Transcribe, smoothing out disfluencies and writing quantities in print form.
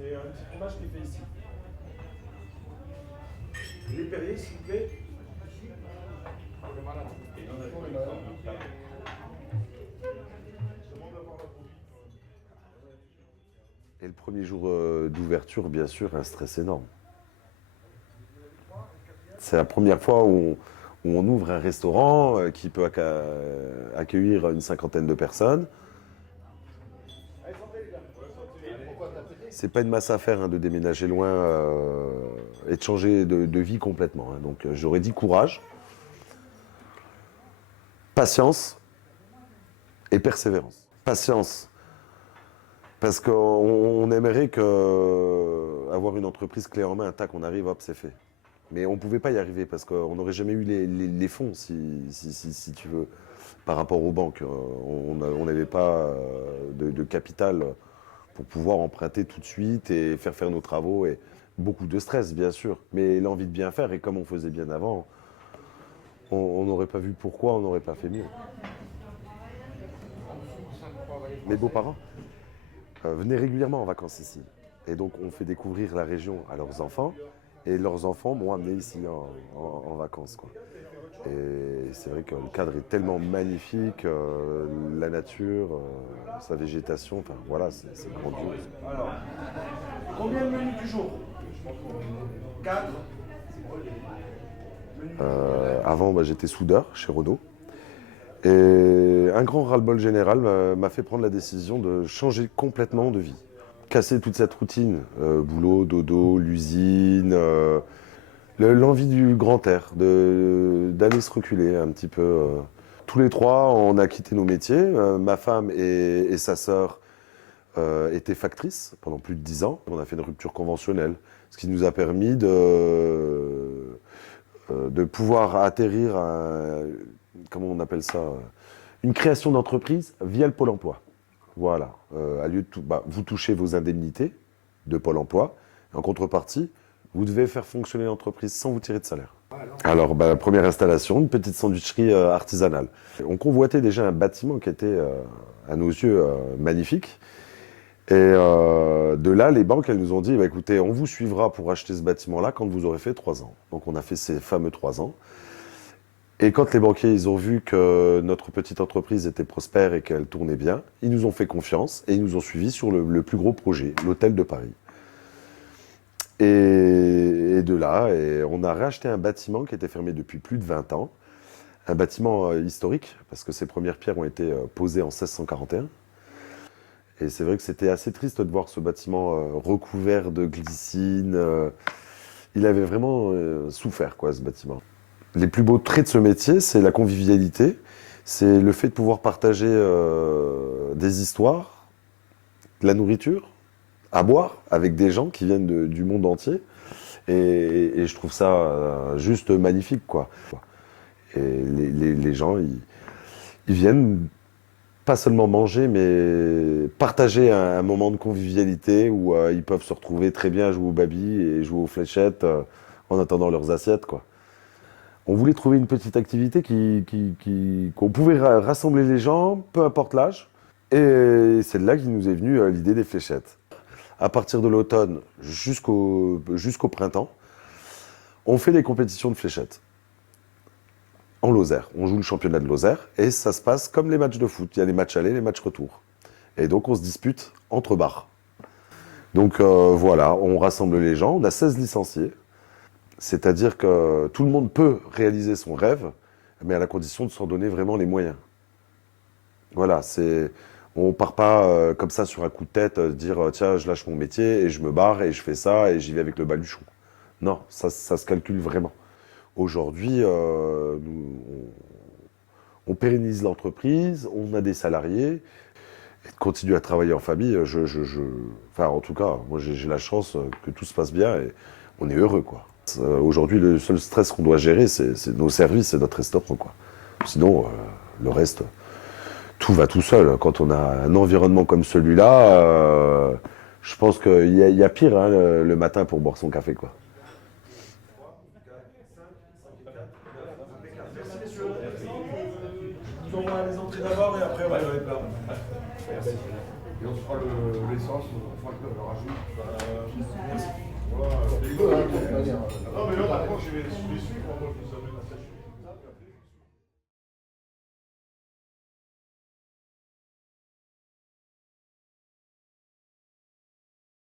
C'est un petit fromage qui est fait ici. Les Perrier, s'il vous plaît. Et le premier jour d'ouverture, bien sûr, un stress énorme. C'est la première fois où on ouvre un restaurant qui peut accueillir une cinquantaine de personnes. C'est pas une masse à faire hein, de déménager loin et de changer de vie complètement. Hein. Donc j'aurais dit courage, patience et persévérance. Patience, parce qu'on aimerait avoir une entreprise clé en main, tac, on arrive, hop, c'est fait. Mais on ne pouvait pas y arriver parce qu'on n'aurait jamais eu les fonds, si tu veux, par rapport aux banques. On n'avait pas de capital pour pouvoir emprunter tout de suite et faire nos travaux. Et beaucoup de stress, bien sûr, mais l'envie de bien faire. Et comme on faisait bien avant, on n'aurait pas vu pourquoi on n'aurait pas fait mieux. Mes beaux-parents venaient régulièrement en vacances ici. Et donc, on fait découvrir la région à leurs enfants. Et leurs enfants m'ont amené ici en vacances. Quoi. Et c'est vrai que le cadre est tellement magnifique, la nature, sa végétation, enfin voilà, c'est grandiose. Alors, combien de menus du jour? 4. Avant, j'étais soudeur chez Renault. Et un grand ras-le-bol général m'a fait prendre la décision de changer complètement de vie. Casser toute cette routine, boulot, dodo, l'usine, l'envie du grand air, d'aller se reculer un petit peu. Tous les trois, on a quitté nos métiers. Ma femme et sa sœur étaient factrices pendant plus de 10 ans. On a fait une rupture conventionnelle, ce qui nous a permis de pouvoir atterrir à, comment on appelle ça, une création d'entreprise via le Pôle emploi. Voilà. À lieu de tout, vous touchez vos indemnités de Pôle emploi. En contrepartie, vous devez faire fonctionner l'entreprise sans vous tirer de salaire. Alors, la première installation, une petite sandwicherie artisanale. On convoitait déjà un bâtiment qui était, à nos yeux, magnifique. Et de là, les banques, elles nous ont dit, écoutez, on vous suivra pour acheter ce bâtiment-là quand vous aurez fait 3 ans. Donc, on a fait ces fameux 3 ans. Et quand les banquiers ils ont vu que notre petite entreprise était prospère et qu'elle tournait bien, ils nous ont fait confiance et ils nous ont suivis sur le plus gros projet, l'hôtel de Paris. Et de là, on a racheté un bâtiment qui était fermé depuis plus de 20 ans, un bâtiment historique, parce que ses premières pierres ont été posées en 1641. Et c'est vrai que c'était assez triste de voir ce bâtiment recouvert de glycine. Il avait vraiment souffert, quoi, ce bâtiment. Les plus beaux traits de ce métier, c'est la convivialité, c'est le fait de pouvoir partager des histoires, de la nourriture, à boire, avec des gens qui viennent du monde entier. Et je trouve ça juste magnifique, quoi. Et les gens, ils viennent pas seulement manger, mais partager un moment de convivialité où ils peuvent se retrouver très bien à jouer au baby et jouer aux fléchettes en attendant leurs assiettes, quoi. On voulait trouver une petite activité qu'on pouvait rassembler les gens, peu importe l'âge. Et c'est de là qu'il nous est venu l'idée des fléchettes. À partir de l'automne jusqu'au printemps, on fait des compétitions de fléchettes. En Lozère. On joue le championnat de Lozère et ça se passe comme les matchs de foot. Il y a les matchs aller, les matchs retour. Et donc on se dispute entre bars. Donc voilà, on rassemble les gens. On a 16 licenciés. C'est-à-dire que tout le monde peut réaliser son rêve, mais à la condition de s'en donner vraiment les moyens. Voilà, on ne part pas comme ça sur un coup de tête, dire tiens, je lâche mon métier et je me barre et je fais ça et j'y vais avec le baluchon. Non, ça se calcule vraiment. Aujourd'hui, on pérennise l'entreprise, on a des salariés, et de continuer à travailler en famille, enfin, en tout cas, moi j'ai la chance que tout se passe bien et on est heureux, quoi. Aujourd'hui, le seul stress qu'on doit gérer, c'est nos services et notre restaurant, quoi. Sinon, le reste, tout va tout seul. Quand on a un environnement comme celui-là, je pense qu'il y a pire hein, le matin pour boire son café, quoi. Merci messieurs. Je vous envoie les entrées d'abord et après on va les plats. Merci. Et on se fera l'essence. pense qu'on fera le rajout. Voilà. Non, mais là, par contre, je vais suivre. Moi, je vous amène à cette